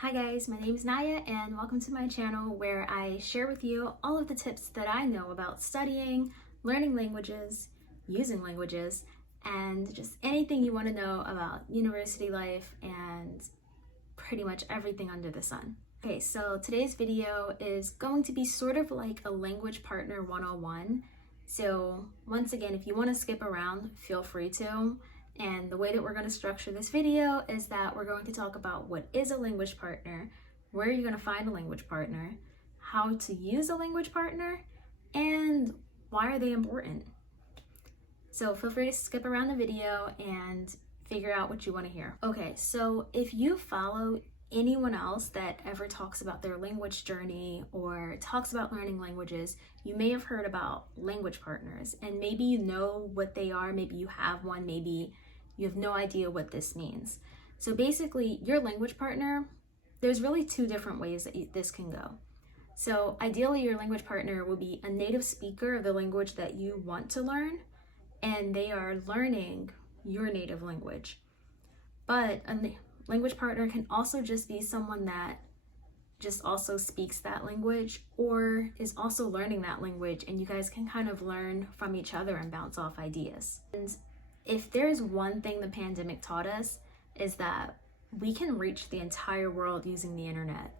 Hi guys, my name is Niyah and welcome to my channel where I share with you all of the tips that I know about studying, learning languages, using languages, and just anything you want to know about university life and pretty much everything under the sun. Okay, so today's video is going to be sort of like a language partner 101. So once again, if you want to skip around, feel free to. And the way that we're going to structure this video is that we're going to talk about what is a language partner, where you're going to find a language partner, how to use a language partner, and why are they important. So feel free to skip around the video and figure out what you want to hear. Okay, so if you follow anyone else that ever talks about their language journey or talks about learning languages, you may have heard about language partners, and maybe you know what they are, maybe you have one, maybe you have no idea what this means. So basically, your language partner, there's really two different ways that this can go. So ideally, your language partner will be a native speaker of the language that you want to learn, and they are learning your native language. But a language partner can also just be someone that just also speaks that language or is also learning that language, and you guys can kind of learn from each other and bounce off ideas. And if there's one thing the pandemic taught us, is that we can reach the entire world using the internet.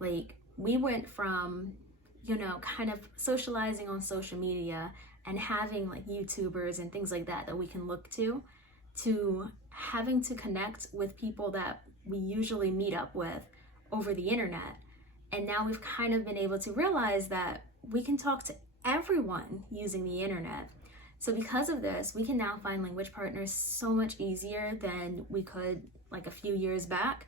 Like, we went from, kind of socializing on social media and having like YouTubers and things like that we can look to having to connect with people that we usually meet up with over the internet. And now we've kind of been able to realize that we can talk to everyone using the internet. So because of this, we can now find language partners so much easier than we could like a few years back.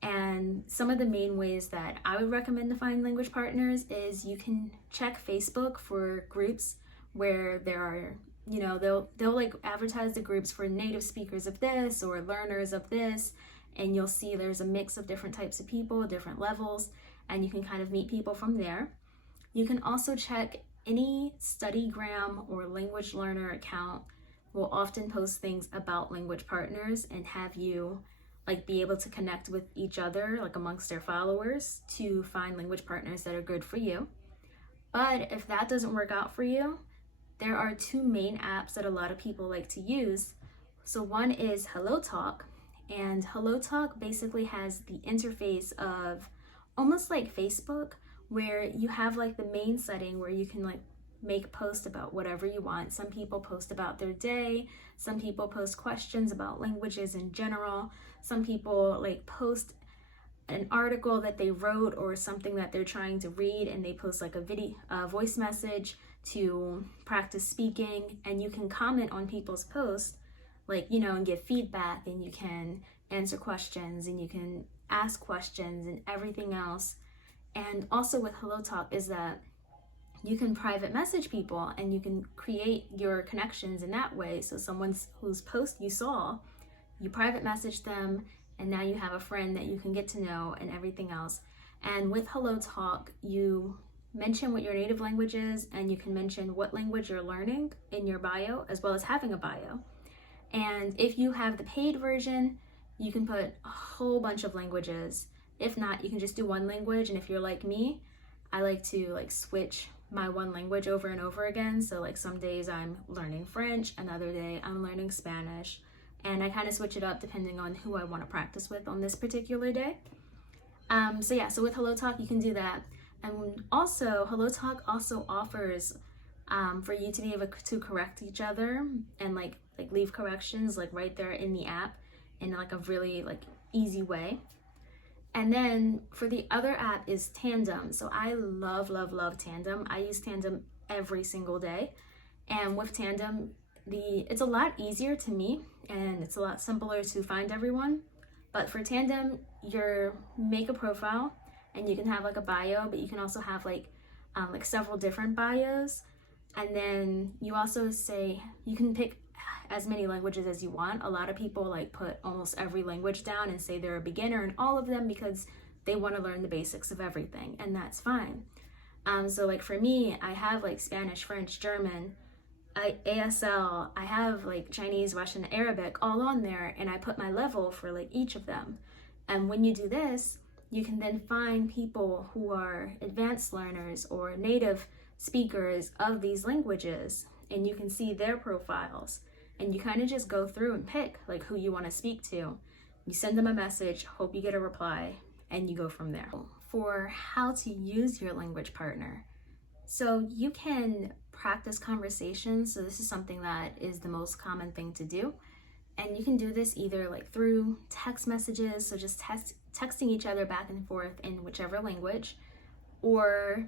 And some of the main ways that I would recommend to find language partners is you can check Facebook for groups where there are, they'll like advertise the groups for native speakers of this or learners of this, and you'll see there's a mix of different types of people, different levels, and you can kind of meet people from there. You can also check any StudyGram or language learner account will often post things about language partners and have you like be able to connect with each other like amongst their followers to find language partners that are good for you. But if that doesn't work out for you, there are two main apps that a lot of people like to use. So one is HelloTalk, and HelloTalk basically has the interface of almost like Facebook, where you have like the main setting where you can like make posts about whatever you want. Some people post about their day, some people post questions about languages in general, some people like post an article that they wrote or something that they're trying to read, and they post like a voice message to practice speaking. And you can comment on people's posts, like, and give feedback, and you can answer questions, and you can ask questions and everything else. And also with HelloTalk is that you can private message people and you can create your connections in that way. So whose post you saw, you private message them, and now you have a friend that you can get to know and everything else. And with HelloTalk, you mention what your native language is, and you can mention what language you're learning in your bio, as well as having a bio. And if you have the paid version, you can put a whole bunch of languages. If not, you can just do one language. And if you're like me, I like to like switch my one language over and over again. So like some days I'm learning French, another day I'm learning Spanish, and I kind of switch it up depending on who I want to practice with on this particular day. So with HelloTalk, you can do that. And also, HelloTalk also offers for you to be able to correct each other and like leave corrections like right there in the app in like a really like easy way. And then for the other app is Tandem. So I love Tandem. I use Tandem every single day. And with Tandem, it's a lot easier to me and it's a lot simpler to find everyone. But for Tandem, you make a profile and you can have like a bio, but you can also have like several different bios. And then you also say you can pick as many languages as you want. A lot of people like put almost every language down and say they're a beginner in all of them because they want to learn the basics of everything, and that's fine. So like for me, I have like Spanish, French, German, ASL, I have like Chinese, Russian, Arabic all on there, and I put my level for like each of them. And when you do this, you can then find people who are advanced learners or native speakers of these languages, and you can see their profiles, and you kind of just go through and pick like who you want to speak to. You send them a message, hope you get a reply, and you go from there. For how to use your language partner. So you can practice conversations. So this is something that is the most common thing to do. And you can do this either like through text messages, so just texting each other back and forth in whichever language, or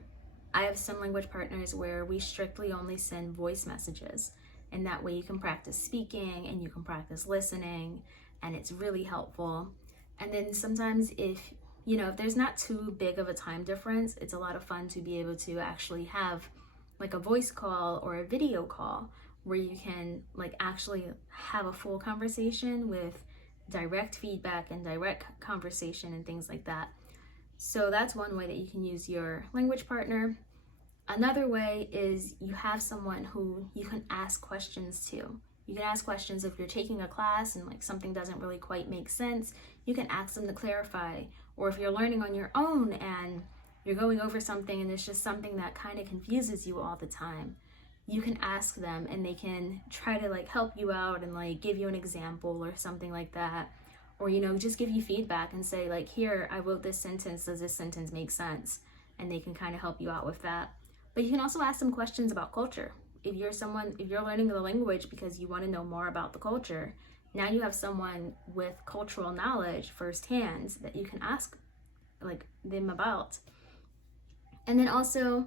I have some language partners where we strictly only send voice messages, and that way you can practice speaking and you can practice listening, and it's really helpful. And then sometimes if there's not too big of a time difference, it's a lot of fun to be able to actually have like a voice call or a video call where you can like actually have a full conversation with direct feedback and direct conversation and things like that. So that's one way that you can use your language partner. Another way is you have someone who you can ask questions to. You can ask questions if you're taking a class and like something doesn't really quite make sense, you can ask them to clarify. Or if you're learning on your own and you're going over something and it's just something that kind of confuses you all the time, you can ask them and they can try to like help you out and like give you an example or something like that. Or, just give you feedback and say like, here, I wrote this sentence, does this sentence make sense? And they can kind of help you out with that. But you can also ask them questions about culture. If you're learning the language because you want to know more about the culture, now you have someone with cultural knowledge firsthand that you can ask like them about. And then also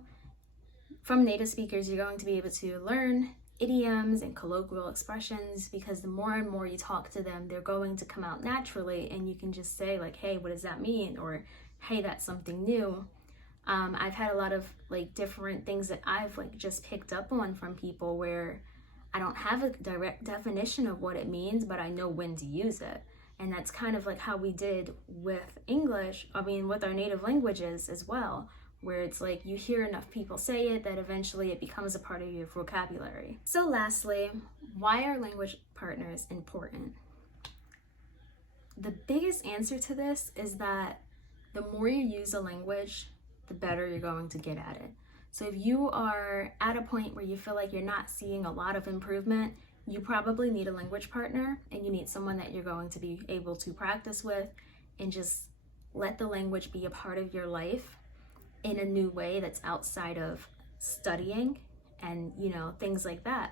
from native speakers, you're going to be able to learn idioms and colloquial expressions, because the more and more you talk to them, they're going to come out naturally, and you can just say like, hey, what does that mean? Or hey, that's something new. I've had a lot of like different things that I've like just picked up on from people where I don't have a direct definition of what it means, but I know when to use it. And that's kind of like how we did with English, with our native languages as well, where it's like you hear enough people say it that eventually it becomes a part of your vocabulary. So lastly, why are language partners important? The biggest answer to this is that the more you use a language, the better you're going to get at it. So if you are at a point where you feel like you're not seeing a lot of improvement, you probably need a language partner, and you need someone that you're going to be able to practice with and just let the language be a part of your life in a new way that's outside of studying and things like that.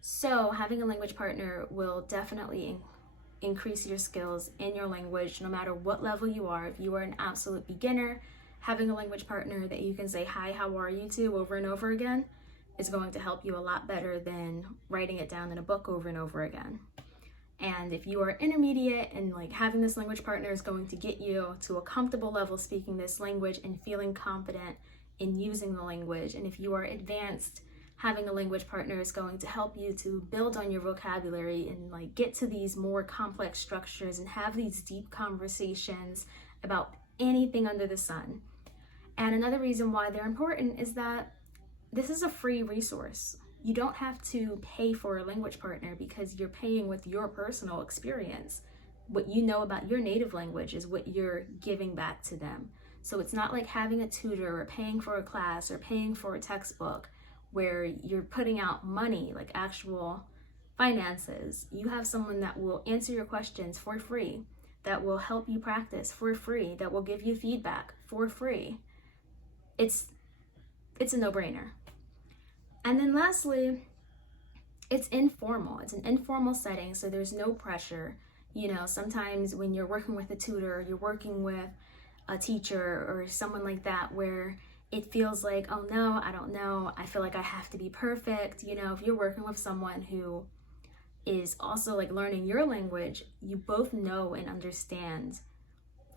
So having a language partner will definitely increase your skills in your language no matter what level you are. If you are an absolute beginner, having a language partner that you can say hi, how are you to over and over again is going to help you a lot better than writing it down in a book over and over again. And if you are intermediate, and like having this language partner is going to get you to a comfortable level speaking this language and feeling confident in using the language. And if you are advanced, having a language partner is going to help you to build on your vocabulary and like get to these more complex structures and have these deep conversations about anything under the sun. And another reason why they're important is that this is a free resource. You don't have to pay for a language partner because you're paying with your personal experience. What you know about your native language is what you're giving back to them. So it's not like having a tutor or paying for a class or paying for a textbook where you're putting out money, like actual finances. You have someone that will answer your questions for free, that will help you practice for free, that will give you feedback for free. It's a no-brainer. And then lastly, it's informal. It's an informal setting, so there's no pressure. Sometimes when you're working with a tutor, you're working with a teacher or someone like that where it feels like, oh no, I don't know, I feel like I have to be perfect. If you're working with someone who is also like learning your language, you both know and understand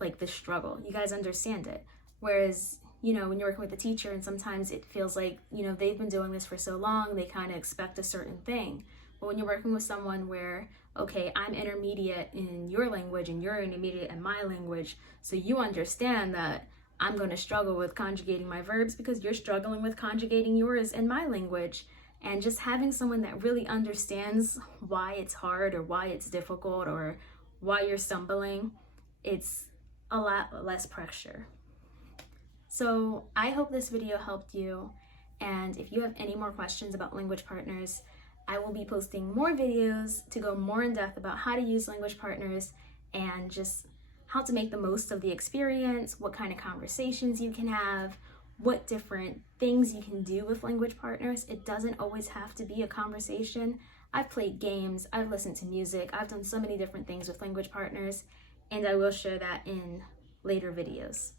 like the struggle. You guys understand it. Whereas when you're working with a teacher and sometimes it feels like, they've been doing this for so long, they kind of expect a certain thing. But when you're working with someone where, okay, I'm intermediate in your language and you're intermediate in my language, so you understand that I'm going to struggle with conjugating my verbs because you're struggling with conjugating yours in my language. And just having someone that really understands why it's hard or why it's difficult or why you're stumbling, it's a lot less pressure. So I hope this video helped you, and if you have any more questions about language partners, I will be posting more videos to go more in depth about how to use language partners and just how to make the most of the experience, what kind of conversations you can have, what different things you can do with language partners. It doesn't always have to be a conversation. I've played games, I've listened to music, I've done so many different things with language partners, and I will share that in later videos.